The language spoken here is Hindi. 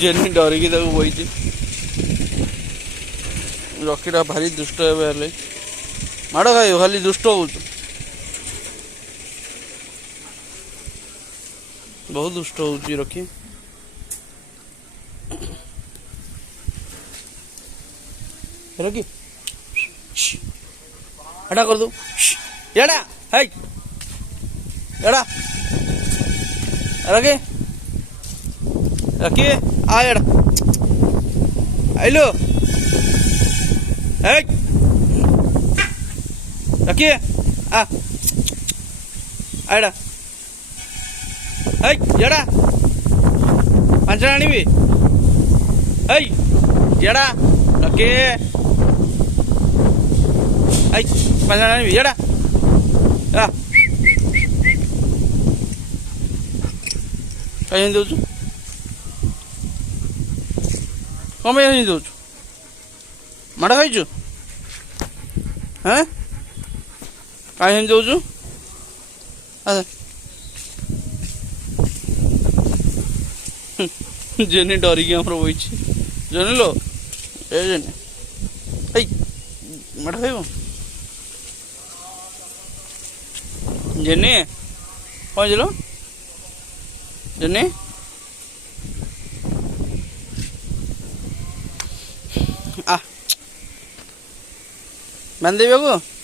जेनी डरिकी बही रकीटा भारी दुष्ट हेले माड़ खाइब खाली दुष्ट हो बहुत दुष्ट हो रखी रखी एटा कर दू एड़ा है एड़ा रखी रखी आ एड़ा आइलो है रखी आ एड़ा है एड़ा पंच आनी है एड़ा रखी ay pasang ni ya dah ya kayak itu tuh kamu yang itu tuh mana kayak itu hah kayak itu tuh ada जेने डरी गया हमरो वही जन लो ए जेने आई मठ खाइबो जेने पहुँचल जेने आ बांध देबे को